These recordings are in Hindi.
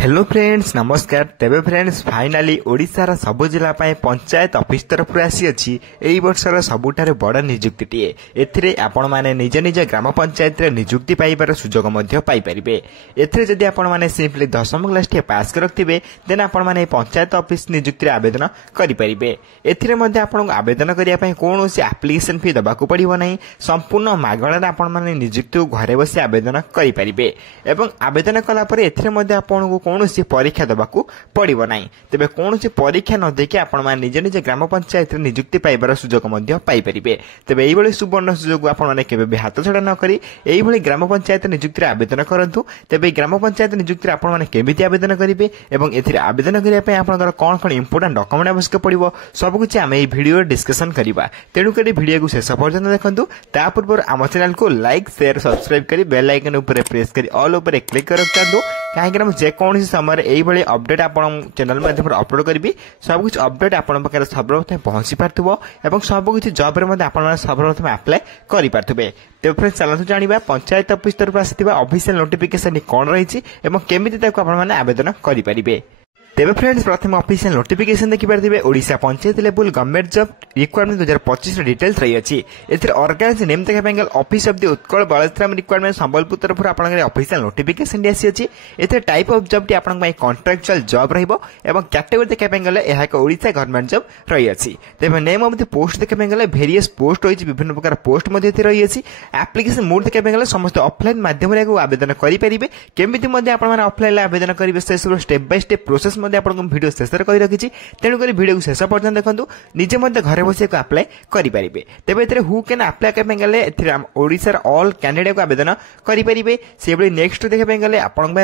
हेलो फ्रेंड्स नमस्कार। तेबे फ्रेंड्स फाइनाली ओडिशार सबु जिला पंचायत ऑफिस तरफ आसी अछि एई वर्षर सबुठारे बड़ नियुक्तिटीए। एथिरे आपण माने निज निज ग्राम पंचायत रे नियुक्ति पाइबार सुजोग मध्य पाई परिबे। एथिरे जदि आपण माने सिंपली 10th क्लास टे पास करथिबे देन आपण माने पंचायत ऑफिस नियुक्ति रे आवेदन करि परिबे। एथिरे मध्ये आपण आवेदन करिया पय कोनोसी एप्लिकेशन फी दबाकू पड़िबो नाही। संपूर्ण मागणा आपण माने नियुक्ति घरे बसी आवेदन करि परिबे एवं आवेदन कला परे एथिरे मध्ये आपण कौनसी परीक्षा देवाकू पड़ो ना। तेज कौन परीक्षा न देखिए आपण मैंने निज निज ग्राम पंचायत नियुक्ति पाइबार सुजोग पाई परिबे। तेज यही सुवर्ण सुजोग आपे हाथ छड़ा न करी यही ग्राम पंचायत नियुक्ति आवेदन करूँ। तेज ग्राम पंचायत नियुक्ति आपमि आवेदन करेंगे और ए आवेदन करने आप कौन कौन इंपोर्टाट डॉक्यूमेंट आवश्यक पड़ो सबकुछ आम ये भिडियो डिस्कसन करवा। तेणुक भिडियो को शेष पर्यटन देखूँ। ता पूर्व आम चैनल को लाइक शेयर सब्सक्राइब कर बेल आइकन उपर प्रेस कर ऑल उपर क्लिक कर रखु कहीं जेकोसी समय यही अपडेट आप चैनल माध्यम अपलोड करी सबकुछ अपडेट आपन पाखे सर्वप्रथम पहुंची पार्थो और सबकि जब सर्वप्रथम आप्लाय करें। तेज फ्रेंड्स चलते जाना पंचायत ऑफिस तरफ आसाला ऑफिशियल नोटिफिकेशन कौन रही केमी आवेदन करेंगे। तेबे फ्रेंड्स प्रथम ऑफिशियल नोटिफिकेशन देखि पारथिबे Odisha panchayat level government job requirement 2025 details रही अछि। एथरे ऑर्गेनाइज नेम देखा बेंगल ऑफिस ऑफ द उत्कल बलत्राम रिक्वायरमेंट संबलपुर तरफ आपन ऑफिशियल नोटिफिकेशन आसी अछि। एथरे टाइप ऑफ जॉब टी आपन पय कॉन्ट्रैक्चुअल जॉब रहइबो एवं कैटेगरी देखा बेंगल एहा एक ओडिशा गवर्नमेंट जॉब रही अछि। तेबे नेम ऑफ द पोस्ट देखा बेंगल वेरियस पोस्ट होई विभिन्न प्रकार पोस्ट मध्ये रही अछि। एप्लिकेशन मोड देखा बेंगल समस्त ऑफलाइन माध्यम रे आवेदन करि परिबे। केमिति मध्ये आपन माने ऑफलाइन आवेदन करिवे से step by step process video शेष कर रखी। तेणुक भिडियो को शेष पर्यटन देखूँ निजे घरे बस आप्लाय करेंगे। तेज ए हु कैन आप्लाय करने गले ओडिशार ऑल कैंडिडेट को आवेदन करेंगे। से नेक्स्ट देखा गले आपण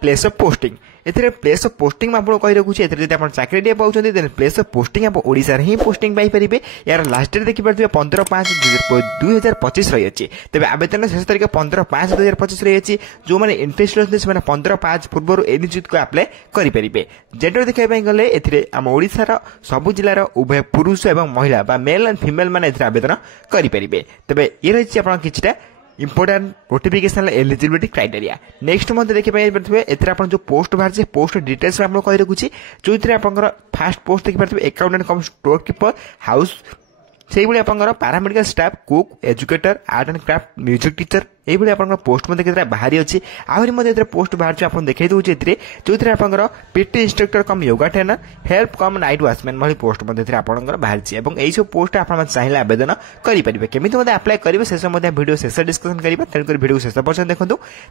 प्लेस ऑफ पोस्टिंग। एथिरे प्लेस ऑफ पोस्टिंग मैं आपको कही रखुच्छी एथिरे जब आप चाकरी पाँच देन प्लेस ऑफ पोस्टिंग आप ओडिशा ही पोस्टिंग पाइपर। यार लास्ट डेट देखिए 15/5/2025 रही है। तेज आवेदन शेष तारीख 15/5/2025 रही है। जो मैंने इंटरेस्ट अच्छे से 15/5 पूर्व ए नियुक्ति को आप्लाय करेंगे। जेंडर देखा गले आम ओडिशार सबु जिलार उभय पुरुष और महिला मेल एंड फीमेल मैंने आवेदन करेंगे। तेज ये रही आप किसी important notification eligibility criteria. Next मध्य देखिए जो पोस्ट बाहर पोस्ट डिटेल्स में कही रखुच्छी जो फास्ट पोस्ट देखिए अकाउंटेंट कम स्टोर कीपर हाउस से paramedical staff cook educator art and craft music teacher यही आप पोस्ट बाहरी अच्छी। आहरी पोस्ट बाहर आप देखते दूसरे जो आप PT instructor cum yoga trainer help कम नाइट वॉचमैन भाई पोस्ट आप बाहर यही सब पोस्ट आप चाहिए आवेदन करेंगे। केमी आप्लाय करेंगे शेष भिडियो शेष डिस्कसन करवा। तेणुक भिडियो शेष पर्यटन देखूँ।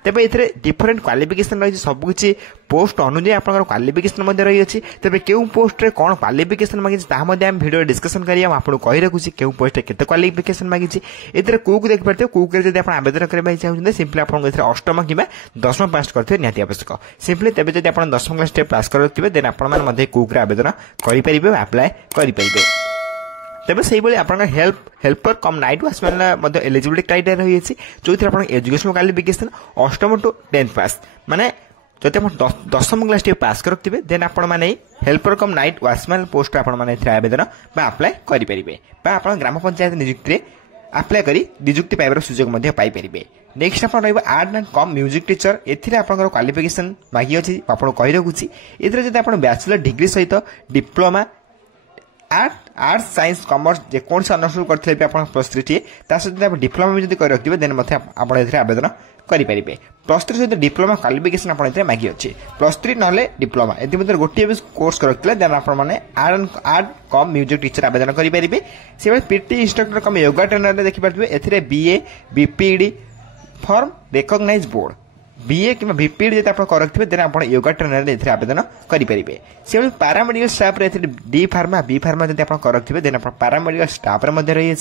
तेज ये डिफरेन्ट क्वालिफिकेशन रही सबकि पोस्ट अनुଯାयी आप क्वालिफिकेशन रही है। तेज क्यों पोस्ट रे कौन क्वालिफिकेशन मांगी भिडियो डिस्कसन करेंगे। आपको कही रखुच्छी क्यों पोस्ट केते क्वालिफिकेशन मांगी। ए कुक देख पारे कुक जब आवेदन करें चाहते सिंपली आप अष्टम कि 10th पास करते निहाती आवश्यक। सिंपली तेज जब आप 10th क्लास पास करते देन आप कुक आवेदन करेंगे आप्लाय करेंगे। तेज से आप helper cum night watchman eligibility criteria रही है जो आप एजुकेशन क्वालिफिकेशन अष्टम टू 10th पास माने जब आप 10th क्लास पास करते देन आपने helper cum night watchman post आवेदन आप्लाय करेंगे आप ग्राम पंचायत नियुक्ति आप्लाय करी नियुक्ति पाइबार सुजोग पाइपर। नेक्स्ट आप art and cum music teacher एथिरे आपनकर क्वालिफिकेशन मागी अछि आपन कहि रखुछि। एथिरे जदि आपन बैचलर डिग्री सहित डिप्लोमा आर्ट साइंस कॉमर्स जे कोन से अनर्स करथिले भी आपन प्लस 3 टी ता सहित आप डिप्लोमा भी जदि कर रखिबे देन मथे आपन एथिरे आवेदन करेंगे। प्लस 3 सहित डिप्लोमा क्वालिफिकेशन आप मांगी अच्छे प्लस 3 ना डिप्लोमा ये गोटे भी कोर्स करते देन आपने आर्ट कम म्यूजिक टीचर आवेदन करेंगे। से PT instructor cum yoga trainer देखिए ए BA BPEd from recognise board BA कि बीपीडी जब आप करते देन आप योगा ट्रेनर आवेदन करेंगे। से paramedical staff D pharma B pharma जब आप करते देन आप पैरामेडिकल स्टाफ रही है।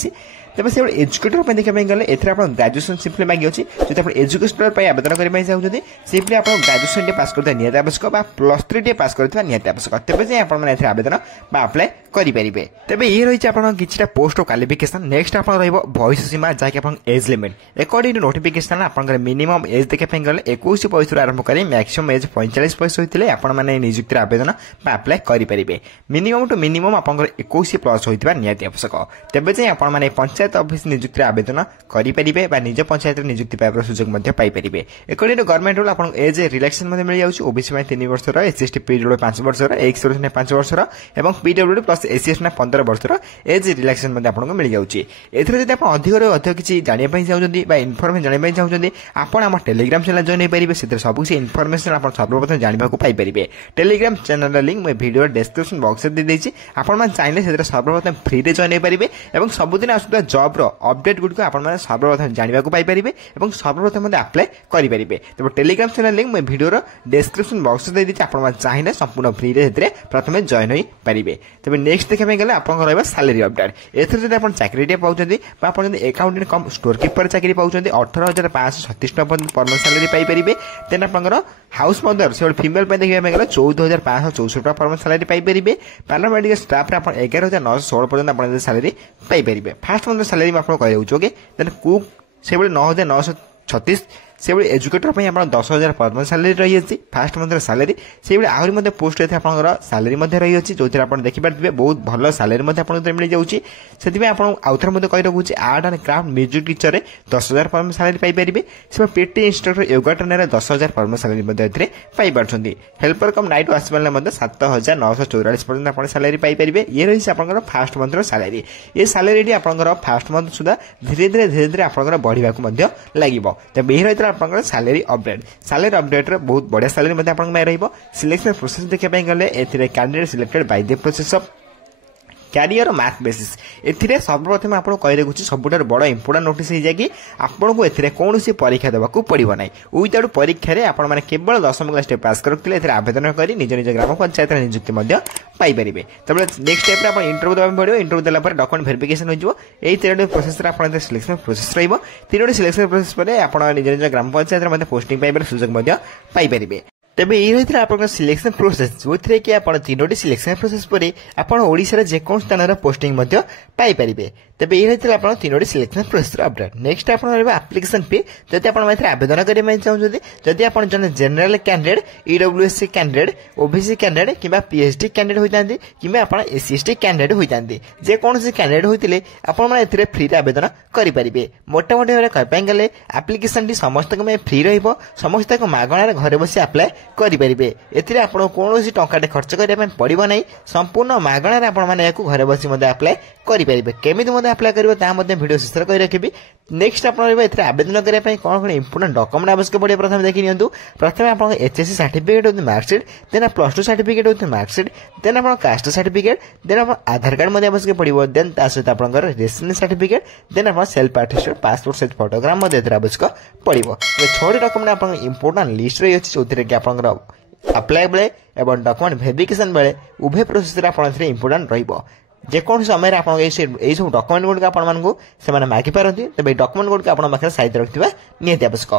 तेज से एजुकेटर देखा गले आप ग्रेजुएशन सिंपली मांगी अच्छी जो आप एजुकेशनल आवेदन करने चाहते सिंपली आप ग्रेजुएशन पास करते निहाती आवश्यक प्लस 3 पास करते निहाती आवश्यक। तेज आप आवेदन आप्लाय କରିପାରିବେ। ତେବେ ଇଏ ରହିଛି ଆପଣଙ୍କ କିଛିଟା ପୋଷ୍ଟ କ୍ୱାଲିଫିକେସନ। ନେକ୍ସଟ ଆପଣ ରହିବ ବୟସ ସୀମା ଯାହାକି ଆପଣଙ୍କ age limit. According two notification ଆପଣଙ୍କର ମିନିମମ୍ ଏଜ୍ ଦେଖିବା ପାଇଁ ଗଲେ 21 ବୟସରୁ ଆରମ୍ଭ କରି ମ୍ୟାକ୍ସିମମ୍ ଏଜ୍ 45 ବୟସ ହୋଇଥିଲେ ଆପଣମାନେ ନିଯୁକ୍ତିର ଆବେଦନ ବା ଆପ୍ଲାଏ କରିପାରିବେ। ମିନିମମ୍ ଟୁ ମିନିମମ୍ ଆପଣଙ୍କର 21 ପ୍ଲସ୍ ହୋଇଥିବା ନିହାତି ଆବଶ୍ୟକ। ତେବେ ଯାଇ ଆପଣମାନେ ପଞ୍ଚାୟତ ଅଫିସ ନିଯୁକ୍ତିର ଆବେଦନ କରିପାରିବେ ବା ନିଜ ପଞ୍ଚାୟତରେ ନିଯୁକ୍ତି ପାଇବାର ସୁଯୋଗ ମଧ୍ୟ ପାଇପାରିବେ। ଏକର୍ଡିଂ ଟୁ ଗଭର୍ଣ୍ଣମେଣ୍ଟ ରୁଲ୍ ଆପଣଙ୍କୁ ଏଜ୍ ରିଲାକ୍ସେସନ ମଧ୍ୟ ମିଳିଯାଉଛି। ଓବିସି ପାଇଁ 3 ବର୍ଷର, ଏସସି ପିଡବ୍ଲ୍ୟୁଡି 5 ବର୍ଷର, ଏକ୍ସ 5 ବର୍ଷର ଏବଂ ପିଡବ୍ଲ୍ୟୁଡି ପ୍ଲସ୍ ଏସିଏସ୍ 15 ବର୍ଷର ଏଜ୍ ରିଲାକ୍ସେସନ ମଧ୍ୟ ଆପଣଙ୍କୁ ମିଳିଯାଉଛି। ଏଥିରେ ଯଦି ଆପଣ ଅଧିକରୁ ଅଧିକ କିଛି ଜାଣିବା ପାଇଁ ଚାହୁଁଛନ୍ତି ବା ଇନଫର୍ମେସନ ଜାଣିବା ପାଇଁ ଚାହୁଁଛନ୍ତି ଆପଣ ଆମ ଟେଲିଗ୍ରାମ ଚ୍ୟାନେଲ ଜଏନ୍ ହୋଇପାରିବେ। ସେଥିରେ ସବୁ କିଛି ଇନଫର୍ମେସନ ଆପଣ ସର୍ବପ୍ରଥମେ ଜାଣିବାକୁ ପାଇପାରିବେ। ଟେଲିଗ୍ରାମ ଚ୍ୟାନେଲର ଲିଙ୍କ ମୁଁ ଭିଡ଼ିଓ ଡେସ୍କ୍ରିପସନ ବକ୍ସରେ ଦେଇଦେଇଛି। ଆପଣମାନେ ଚାହିଁଲେ ସେଥିରେ ସର୍ବପ୍ରଥମେ ଫ୍ରିରେ ଜଏନ୍ ହୋଇପାରିବେ ଏବଂ ସବୁଦିନ ଆସୁଥିବା ଜବ୍ର ଅପଡେଟ୍ ଗୁଡ଼ିକ ଆପଣମାନେ ସର୍ବପ୍ରଥମେ ଜାଣିବାକୁ ପାଇପାରିବେ ଏବଂ ସର୍ବପ୍ରଥମେ ମଧ୍ୟ ଆପ୍ଲାଏ କରିପାରିବେ। ତେବେ ଟେଲିଗ୍ରାମ ଚ୍ୟାନେଲ ଲିଙ୍କ ମୁଁ ଭିଡ଼ିଓର ଡେସ୍କ୍ରିପସନ ବକ୍ସରେ ଦେଇଦେଇଛି। ଆପଣମାନେ ଚାହିଁଲେ ସମ୍ପୂର୍ଣ୍ଣ ଫ୍ରିରେ ସେଥିରେ ପ୍ରଥମେ ଜଏନ୍ ହୋଇପାରିବେ। ତେବେ ନେକ୍ସଟ ଦେଖିବା ପାଇଁ ଗଲେ ଆପଣଙ୍କର ରହିବ ସାଲେରୀ ଅପଡେଟ୍। ଏଥିରେ ଯଦି ଆପଣ ଚାକିରିଟିଏ ପାଉଛନ୍ତି ବା ଆପଣ ଯଦି ଆକାଉଣ୍ଟାଣ୍ଟ କମ୍ ଷ୍ଟୋର କିପର ଚାକିରି ପାଉଛନ୍ତି 18,536 ଟଙ୍କା ପର୍ଯ୍ୟନ୍ତ ପରମାନେଣ୍ଟ ସାଲେରୀ ପାଇପାରିବେ। ଦେନ୍ ଆପଣଙ୍କର ହାଉସ୍ ମଦର ସେଭଳି ଫିମେଲ ପାଇଁ ଦେଖିବା ପାଇଁ ଗଲେ 14,564 ଟଙ୍କା ପରମାନେଣ୍ଟ ସାଲେରୀ ପାଇପାରିବେ। ପାର୍ଲାମେଣ୍ଟାରୀ ଷ୍ଟାଫରେ ଆପଣ 11,916 ପର୍ଯ୍ୟନ୍ତ ଆପଣ ସାଲେରୀ ପାଇପାରିବେ। ଫାଷ୍ଟ ମନ୍ଥର ସାଲେରୀ ମୁଁ ଆପଣଙ୍କୁ କହିଦେଉଛି। ଓକେ, ଦେନ୍ କୁକ୍ ସେଭଳି 9,936 ସେଭଳି ଏଜୁକେଟର ପାଇଁ ଆପଣ 10,000 ପରମାନେଣ୍ଟ ସାଲେରୀ ରହିଅଛି ଫାଷ୍ଟ ମନ୍ଥର ସାଲେରୀ। ସେଇଭଳି ଆହୁରି ମଧ୍ୟ ପୋଷ୍ଟ ଏଥିରେ ଆପଣଙ୍କର ସାଲେରୀ ମଧ୍ୟ ରହିଅଛି ଯେଉଁଥିରେ ଆପଣ ଦେଖିପାରୁଥିବେ ବହୁତ ଭଲ ସାଲେରୀ ମଧ୍ୟ ଆପଣଙ୍କୁ ମିଳିଯାଉଛି। ସେଥିପାଇଁ ଆପଣଙ୍କୁ ଆଉଥରେ ମଧ୍ୟ କହି ରଖୁଛି ଆର୍ଟ ଆଣ୍ଡ କ୍ରାଫ୍ଟ ମ୍ୟୁଜିକ ଟିଚରରେ 10,000 ପରମାନେଣ୍ଟ ସାଲେରୀ ପାଇପାରିବେ। ସେ ପିଟି ଇନଷ୍ଟ୍ରକ୍ଟର ୟୋଗା ଟ୍ରେନରରେ 10,000 ପରମାନେଣ୍ଟ ସାଲେରୀ ମଧ୍ୟ ଏଥିରେ ପାଇପାରୁଛନ୍ତି। ହେଲ୍ପର କମ୍ ନାଇଟ୍ ୱାଚମ୍ୟାନରେ ମଧ୍ୟ 7,944 ପର୍ଯ୍ୟନ୍ତ ଆପଣ ସାଲେରୀ ପାଇପାରିବେ। ଇଏ ରହିଛି ଆପଣଙ୍କର ଫାଷ୍ଟ ମନ୍ଥର ସାଲେରୀ। ଏ ସାଲେରୀଟି ଆପଣଙ୍କର ଫାଷ୍ଟ ମନ୍ଥ ସୁଦ୍ଧା ଧୀରେ ଧୀରେ ଆପଣଙ୍କର ବଢ଼ିବାକୁ ମଧ୍ୟ ଲାଗିବ। ତେବେ ଏହି ରହିଥିଲା ଆପଣଙ୍କର ସାଲେରୀ ଅପଡେଟ୍। ସାଲେରୀ ଅପଡେଟ୍ରେ ବହୁତ ବଢ଼ିଆ ସାଲେରୀ ମଧ୍ୟ ଆପଣଙ୍କ ପାଇଁ ରହିବ। ସିଲେକ୍ସନ ପ୍ରୋସେସ୍ ଦେଖିବା ପାଇଁ ଗଲେ ଏଥିରେ candidate selected Bai the process of career mark basis. ଏଥିରେ ସର୍ବପ୍ରଥମେ ଆପଣଙ୍କୁ କହି ରଖୁଛି ସବୁଠାରୁ ବଡ଼ ଇମ୍ପୋର୍ଟାଣ୍ଟ ନୋଟିସ୍ ହେଇଯାଏ କି ଆପଣଙ୍କୁ ଏଥିରେ କୌଣସି ପରୀକ୍ଷା ଦେବାକୁ ପଡ଼ିବ ନାହିଁ। ୱିଦାଉଟ୍ ପରୀକ୍ଷାରେ ଆପଣମାନେ କେବଳ 10ମ କ୍ଲାସ୍ରେ ପାସ୍ କରୁଥିଲେ ଏଥିରେ ଆବେଦନ କରି ନିଜ ନିଜ ଗ୍ରାମ ପଞ୍ଚାୟତରେ ନିଯୁକ୍ତି ମଧ୍ୟ ପାଇପାରିବେ। ତାପରେ ନେକ୍ସଟ ଷ୍ଟେପ୍ରେ ଆପଣ ଇଣ୍ଟରଭ୍ୟୁ ଦେବାକୁ ପଡ଼ିବ। ଇଣ୍ଟରଭ୍ୟୁ ଦେଲା ପରେ ଡକ୍ୟୁମେଣ୍ଟ ଭେରିଫିକେସନ୍ ହୋଇଯିବ। ଏହି 3ଟି ପ୍ରୋସେସ୍ରେ ଆପଣଙ୍କର ସିଲେକ୍ସନ ପ୍ରୋସେସ୍ ରହିବ। 3ଟି ସିଲେକ୍ସନ ପ୍ରୋସେସ୍ ପରେ ଆପଣ ନିଜ ନିଜ ଗ୍ରାମ ପଞ୍ଚାୟତରେ ମଧ୍ୟ ପୋଷ୍ଟିଂ ପାଇବାର ସୁଯୋଗ ମଧ୍ୟ ପାଇପାରିବେ। ତେବେ এই ରହିଥିଲା ଆପଣଙ୍କ ସିଲେକ୍ସନ ପ୍ରୋସେସ୍ ଯେଉଁଥିରେ କି ଆପଣ 3ଟି ସିଲେକ୍ସନ ପ୍ରୋସେସ୍ ପରେ ଆପଣ ଓଡ଼ିଶାର ଯେକୌଣସି ସ୍ଥାନରେ ପୋଷ୍ଟିଂ ମଧ୍ୟ ପାଇପାରିବେ। ତେବେ এই ରହିଥିଲା ଆପଣ 3ଟି ସିଲେକ୍ସନ ପ୍ରୋସେସ୍ର ଅପଡେଟ୍। ନେକ୍ସଟ ଆପଣ ରହିବ ଆପ୍ଲିକେସନ ଫି। ଯଦି ଆପଣ ଏଥିରେ ଆବେଦନ କରିବା ପାଇଁ ଚାହୁଁଛନ୍ତି, ଯଦି ଆପଣ ଜଣେ general candidate, EWSC candidate, OBC candidate କିମ୍ବା ପିଏଚଡି କ୍ୟାଣ୍ଡିଡେଟ୍ ହୋଇଥାନ୍ତି କିମ୍ବା ଆପଣ ଏସସି କ୍ୟାଣ୍ଡିଡେଟ୍ ହୋଇଥାନ୍ତି, ଯେକୌଣସି କ୍ୟାଣ୍ଡିଡେଟ୍ ହୋଇଥିଲେ ଆପଣମାନେ ଏଥିରେ ଫ୍ରିରେ ଆବେଦନ କରିପାରିବେ। ମୋଟାମୋଟି ଭାବରେ କହିବା ପାଇଁ ଗଲେ ଆପ୍ଲିକେସନଟି ସମସ୍ତଙ୍କ ପାଇଁ ଫ୍ରି ରହିବ। ସମସ୍ତଙ୍କୁ ମାଗଣାରେ ଘରେ ବସି ଆପ୍ଲାଏ କରିପାରିବେ। ଏଥିରେ ଆପଣଙ୍କୁ କୌଣସି ଟଙ୍କାଟେ ଖର୍ଚ୍ଚ କରିବା ପାଇଁ ପଡ଼ିବ ନାହିଁ। ସମ୍ପୂର୍ଣ୍ଣ ମାଗଣାରେ ଆପଣମାନେ ଏହାକୁ ଘରେ ବସି ମଧ୍ୟ ଆପ୍ଲାଏ କରିପାରିବେ। କେମିତି ମଧ୍ୟ ଆପ୍ଲାଏ କରିବେ ତାହା ମଧ୍ୟ ଭିଡ଼ିଓ ଶେଷରେ କହି ରଖିବି। ନେକ୍ସଟ ଆପଣ ରହିବ ଏଥିରେ ଆବେଦନ କରିବା ପାଇଁ କ'ଣ କ'ଣ ଇମ୍ପୋର୍ଟାଣ୍ଟ ଡକ୍ୟୁମେଣ୍ଟ ଆବଶ୍ୟକ ପଡ଼ିବ ପ୍ରଥମେ ଦେଖି ନିଅନ୍ତୁ। ପ୍ରଥମେ ଆପଣଙ୍କ HSC certificate with marksheet, then +2 certificate with marksheet, then ଆପଣ କାଷ୍ଟ ସାର୍ଟିଫିକେଟ୍, ଦେନ୍ ଆପଣ ଆଧାର କାର୍ଡ଼ ମଧ୍ୟ ଆବଶ୍ୟକ ପଡ଼ିବ, ଦେନ୍ ତା ସହିତ ଆପଣଙ୍କର ରେସିଡେନ୍ସ ସାର୍ଟିଫିକେଟ୍, ଦେନ୍ ଆପଣ self attested passport size photograph ମଧ୍ୟ ଏଥିରେ ଆବଶ୍ୟକ ପଡ଼ିବ। ଏ 6ଟି ଡକ୍ୟୁମେଣ୍ଟ ଆପଣଙ୍କ ଇମ୍ପୋର୍ଟାଣ୍ଟ ଲିଷ୍ଟ ରହିଅଛି ଯେଉଁଥିରେ କି ଆପଣଙ୍କର ଆପ୍ଲାଏ ବେଳେ ଏବଂ ଡକ୍ୟୁମେଣ୍ଟ ଭେରିଫିକେସନ୍ ବେଳେ ଉଭୟ ପ୍ରୋସେସ୍ରେ ଆପଣ ଏଥିରେ ଇମ୍ପୋର୍ଟାଣ୍ଟ ରହିବ। ଯେକୌଣସି ସମୟରେ ଆପଣ ଏହିସବୁ ଡକ୍ୟୁମେଣ୍ଟ ଗୁଡ଼ିକ ଆପଣମାନଙ୍କୁ ସେମାନେ ମାଗିପାରନ୍ତି। ତେବେ ଏହି ଡକ୍ୟୁମେଣ୍ଟ ଗୁଡ଼ିକ ଆପଣଙ୍କ ପାଖରେ ସାଇତି ରଖିଥିବା ନିହାତି ଆବଶ୍ୟକ।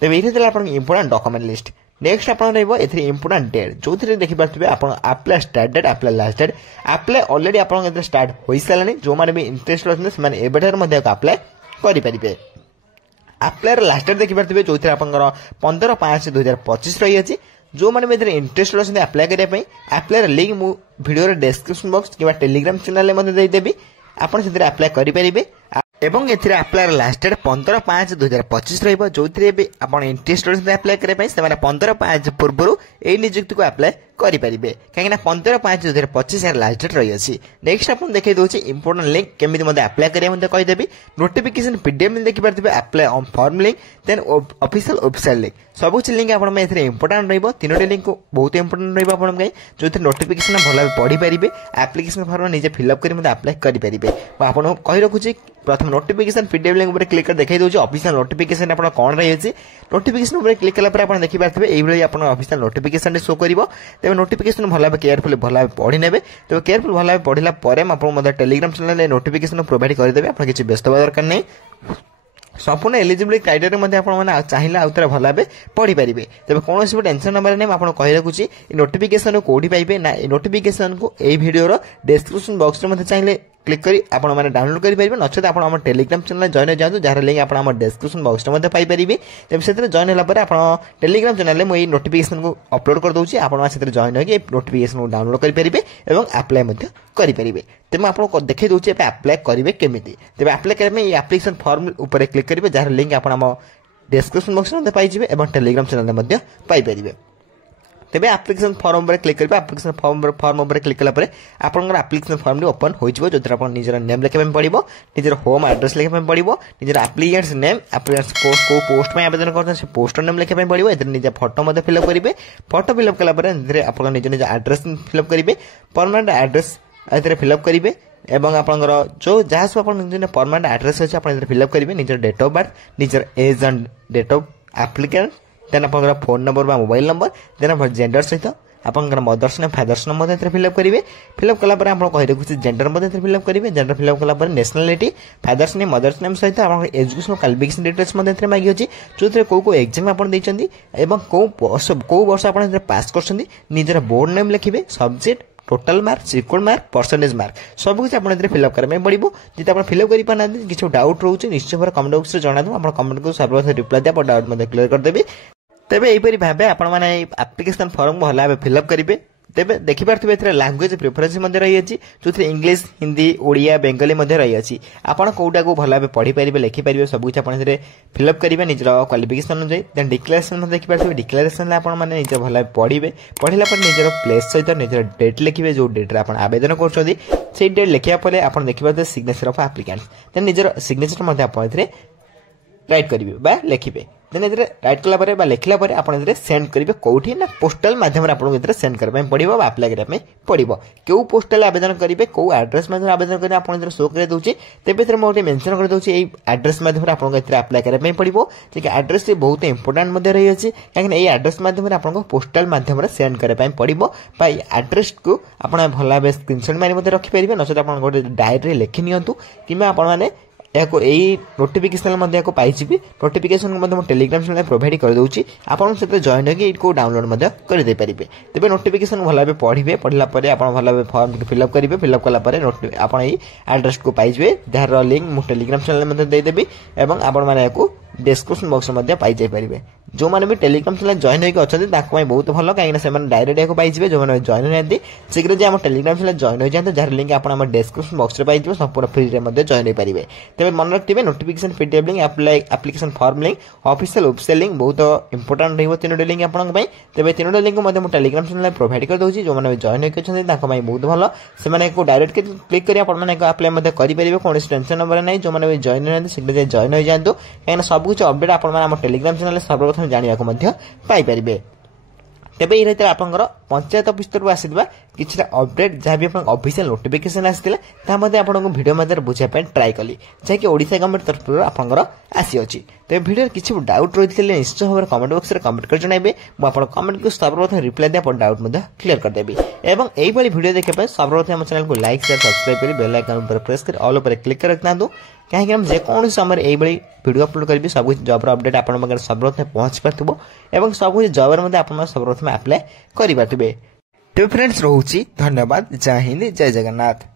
ତେବେ ଏଇଠି ଥିଲା ଆପଣଙ୍କ ଇମ୍ପୋର୍ଟାଣ୍ଟ ଡକ୍ୟୁମେଣ୍ଟ ଲିଷ୍ଟ। ନେକ୍ସଟ ଆପଣ ରହିବ ଏଥିରେ ଇମ୍ପୋର୍ଟାଣ୍ଟ ଡେଟ୍ ଯେଉଁଥିରେ ଦେଖିପାରୁଥିବେ ଆପଣ apply start date, apply last date. Apply already ଆପଣଙ୍କ ଏଥିରେ ଷ୍ଟାର୍ଟ ହୋଇସାରିଲାଣି। ଯେଉଁମାନେ ବି ଇଣ୍ଟରେଷ୍ଟେଡ୍ ଅଛନ୍ତି ସେମାନେ ଏବେଠାରୁ ମଧ୍ୟ ଆପ୍ଲାଏ କରିପାରିବେ। ଆପ୍ଲାଏର ଲାଷ୍ଟ ଡେଟ୍ ଦେଖିପାରୁଥିବେ ଯେଉଁଥିରେ ଆପଣଙ୍କର 15/5/2025 ରହିଅଛି। ଯେଉଁମାନେ ବି ଏଥିରେ ଇଣ୍ଟରେଷ୍ଟେଡ୍ ଅଛନ୍ତି ଆପ୍ଲାଏ କରିବା ପାଇଁ, ଆପ୍ଲାଏର ଲିଙ୍କ୍ ମୁଁ ଭିଡ଼ିଓର ଡେସ୍କ୍ରିପସନ ବକ୍ସ କିମ୍ବା ଟେଲିଗ୍ରାମ ଚ୍ୟାନେଲରେ ମଧ୍ୟ ଦେଇଦେବି। ଆପଣ ସେଥିରେ ଆପ୍ଲାଏ କରିପାରିବେ। ଏବଂ ଏଥିରେ ଆପ୍ଲାଏର ଲାଷ୍ଟ ଡେଟ୍ 15/5/2025 ରହିବ। ଯେଉଁଥିରେ ବି ଆପଣ ଇଣ୍ଟରେଷ୍ଟେଡ୍ ଅଛନ୍ତି ଆପ୍ଲାଏ କରିବା ପାଇଁ ସେମାନେ 15/5 ପୂର୍ବରୁ ଏହି ନିଯୁକ୍ତିକୁ ଆପ୍ଲାଏ କରିପାରିବେ। କାହିଁକିନା 15/5/2025 ଏହାର ଲାଷ୍ଟ ଡେଟ୍ ରହିଅଛି। ନେକ୍ସଟ ଆପଣ ଦେଖାଇ ଦେଉଛି ଇମ୍ପୋର୍ଟାଣ୍ଟ ଲିଙ୍କ୍ କେମିତି ମଧ୍ୟ ଆପ୍ଲାଏ କରିବା ମଧ୍ୟ କହିଦେବି। ନୋଟିଫିକେସନ୍ ପିଡିଏଫ୍ ଦେଖିପାରୁଥିବେ, ଆପ୍ଲାଏ ଫର୍ମ ଲିଙ୍କ୍, ଦେନ୍ ଅଫିସିଆଲ ୱେବସାଇଟ୍ ଲିଙ୍କ୍। ସବୁ କିଛି ଲିଙ୍କ୍ ଆପଣଙ୍କ ପାଇଁ ଏଥିରେ ଇମ୍ପୋର୍ଟାଣ୍ଟ ରହିବ। 3ଟି ଲିଙ୍କ୍ ବହୁତ ଇମ୍ପୋର୍ଟାଣ୍ଟ ରହିବ ଆପଣଙ୍କ ପାଇଁ, ଯେଉଁଥିରେ ନୋଟିଫିକେସନ୍ ଭଲ ଭାବେ ପଢ଼ିପାରିବେ। ଆପ୍ଲିକେସନ୍ ଫର୍ମ ନିଜେ ଫିଲ୍ଅପ୍ କରି ମଧ୍ୟ ଆପ୍ଲାଏ କରିପାରିବେ। ମୁଁ ଆପଣଙ୍କୁ କହି ରଖୁଛି ପ୍ରଥମେ ନୋଟିଫିକେସନ୍ ପିଡିଏଫ୍ ଲିଙ୍କ୍ ଉପରେ କ୍ଲିକ୍ କରି ଦେଖାଇ ଦେଉଛି ଅଫିସିଆଲ ନୋଟିଫିକେସନ୍ ଆପଣ କ'ଣ ରହିଛି। ନୋଟିଫିକେସନ୍ ଉପରେ କ୍ଲିକ୍ କଲା ପରେ ଆପଣ ଦେଖିପାରୁଥିବେ ଏଇଭଳି ଆପଣ ଅଫିସିଆଲ ନୋଟିଫିକେସନ୍ ଶୋ କରିବ। ତେବେ ନୋଟିଫିକେସନ୍ ଭଲ ଭାବେ କେୟାରଫୁଲି ଭଲ ଭାବେ ପଢ଼ି ନେବେ। ତେବେ କେୟାରଫୁଲି ଭଲ ଭାବେ ପଢ଼ିଲା ପରେ ମୁଁ ଆପଣଙ୍କୁ ମଧ୍ୟ ଟେଲିଗ୍ରାମ ଚ୍ୟାନେଲରେ ନୋଟିଫିକେସନ୍ ପ୍ରୋଭାଇଡ଼ କରିଦେବେ। ଆପଣ କିଛି ବ୍ୟସ୍ତ ହେବା ଦରକାର ନାହିଁ। संपूर्ण एलिजिबिलिटी क्राइटेरिया मध्य आपने चाहिए आउ थे भल भाव पढ़ी पारे। तेज कौन भी टेंशन नंबर नहीं आपको कही रखुच्छी नोटिफिकेशन कौटी पाइबे ना नोटिफिकेशन को यही वीडियो डिस्क्रिप्शन बॉक्स में चाहिए क्लिक करी आपण मैंने डाउनलोड करेंगे नचेत आप टेलीग्राम चैनल जॉइन हो जातु जार लिंक आप डिस्क्रिप्शन बॉक्स में पाइपर। तेज से जॉइन होगापर आप टेलीग्राम चैनल मुझे नोटिफिकेशन को अपलोड कर दूसरी आपसे जॉइन होगी नोटिफिकेशन को डाउनलोड करेंगे और आप्लाय करेंगे। तेज आपको देखी दूसरी आप्लाय करेंगे केमी। तेज आप्लाय करने एप्लिकेशन फॉर्म उपर क्लिक करेंगे जार लिंक आप डिस्क्रिप्शन बॉक्स में पाइबे और टेलीग्राम चैनल में पाइपर। तेज आप्लिकेशन फॉर्म पर क्लिक करेंगे आप्लिकेशन फॉर्म पर क्लिक कलापर आपंकर आप्लिकेशन फॉर्म ओपन हो जो आप निजर नेम लिखा पड़ो निजर होम एड्रेस लिखा पड़ो निजर आप्लिकेंट्स नेम आप्लिकेंट्स कौ पोस्ट में आवेदन करते पोस्टर नेम लिखा पड़ो ए निज फोटो फिलअप करेंगे फोटो फिलअप कलापर आप निज निज एड्रेस फिलअप करेंगे परमानेंट एड्रेस फिलअप करेंगे एवं आपंकर जो जहाँ सब आप परमानेंट एड्रेस अच्छे आप फिलअप करेंगे निजर डेट ऑफ बर्थ निजर age and date of applicant then आप फोन नंबर बा मोबाइल नंबर देन आप जेंडर सहित आपंकर mother's name father's name fill up करेंगे। फिलअप कलापर आप कही रखुच्छे जेंडर फिलअप करेंगे जेंडर फिलअप कलापर nationality father's name mother's name सहित आप एजुकेशन क्वालिफिकेशन डिटेल्स मांगी अच्छी जो कौ एग्जाम आप कौ वर्ष आप पास कर निजर बोर्ड नेम लिखे सब्जेक्ट टोटाल मार्क सिक्वल मार्क परसेंटेज मार्क सब कुछ आप फिलअप करने पड़ो। जी आप फिलअप करना किसी डाउट रोचे निश्चय भाव कमेंट बॉक्स में जनातु आप कमेंट को सर्वप्रथम रिप्लाई दिया डाउट क्लियर करदेवी। तेज यहीपरी भाव आपने आप्लिकेशन फॉर्म को भल भाव फिलअप करेंगे। तेज देखिपे लांगुएज प्रिफरेन्स रही जो इंग्लीश हिंदी ओडिया बेंगली रही आपड़ कौटा को भल भाव पढ़ी पारे लिखिपारे सबकुछ आप फिलअप करेंगे निजर क्वालिफिकेशन अनुसार देन डिक्लेरेशन देखिए डिक्लेरेशन आपने निज भल भाव पढ़े पढ़ला निजर प्लेस सहित निजर डेट लिखिए जो डेट्रे आप आवेदन कर डेट लिखापर आप देखिए सिग्नेचर ऑफ एप्लिकेंट देन निजर सिग्नेचर आप राइट करेंगे लिखिए देन राइट कलापर लिखला आप सेंड करेंगे कौटी ना पोस्टाल माध्यम आपको सेंड करने पड़ो आप्लाय करने पड़ो क्यों पोस्टाल आवेदन करेंगे कौ एड्रेस आवेदन करेंगे आप शो कर दूसरी तेज मुझे मेंशन कर दूसरी एड्रेस माध्यम आपको आप्लाय करने पड़ो ठीक है। एड्रेस बहुत इंपोर्टाट रही कहीं एड्रेस माध्यम आपको पोस्टाल माध्यम सेंड करने पड़ो एड्रेस को आप भल भाव स्क्रीनशॉट मारी रखिपारे नचेत आप गोटे डायरी लिखि नियंतु कि आपने यही नोटिफिकेशन पाइबी नोटिफिकेशन को टेलीग्राम चैनल प्रोवाइड कर दूसरी आपको जॉइन होगी डाउनलोड करदे पारे। तेज नोटिफिकेशन भल भाव पढ़े पढ़ला आप भल भाव फॉर्म फिलअप करेंगे फिलअप कलापर आप एड्रेस को पाइबे जार लिंक मुझे टेलीग्राम चैनल में देदेवी और आप डिस्क्रिप्शन बॉक्स में पाई पारे। जो मैंने भी टेलीग्राम चैनल जॉइन होकर अच्छा बहुत भल कहीं डायरेक्ट पाइबे जो मैंने जॉइन होती शीघ्र जी टेलीग्राम चैनल जॉइन हो जाते जार लिंक आप डिस्क्रिप्शन बॉक्स में पाइबे संपूर्ण फ्री में जॉइन हो पारे। तेज मन रखिए notification PDF link application form link official website link बहुत इंपोर्टाट रही तीनोटी लिंक आपंपाई तेज तीनोटी लिंक मुझे टेलीग्राम चैनल प्रोवाइड कर दूसरी जो मैंने जॉइन होकर बहुत भल से डायरेक्ट क्लिक कर आप्लाय करेंगे कौन टेंशन नंबर ना जो मैंने जॉइन होती शीघ्र जॉइन हो जातु कहीं सब कुछ अपडेट आप टेलीग्राम चैनल सर्वप्रथम जानवाक पाइपर। तेज ये रही आप पंचायत ऑफिस तरफ आसवा किसी अपडेट जहाँ भी ऑफिशियल नोटिफिकेशन आसाला आपको वीडियो मध्य बुझापी ट्राई कली जहाँकि ओडिशा गवर्नमेंट तरफ आपंकर आसी अच्छी। तो वीडियो किसी डाउट रही है निश्चय भाव कमेंट बॉक्स में कमेंट कर जन मुझे कमेंट को सर्वप्रथम रिप्लाई दिया डाउट क्लियर करदेवी। और यही वीडियो देखा सर्वप्रथम आम चैनल को लाइक शेयर सब्सक्राइब कर बेल आइकन पर प्रेस कर ऑल पर क्लिक कर रखना कहीं हम जेको समय यही वीडियो अपलोड करी सब जॉब अपडेट आप सर्वप्रथम पहुंच पार्थिव और सब जॉब आप सर्वप्रथम आप्लाय करें। तेज फ्रेंड्स रोचे धन्यवाद। जय हिंद जय जगन्नाथ।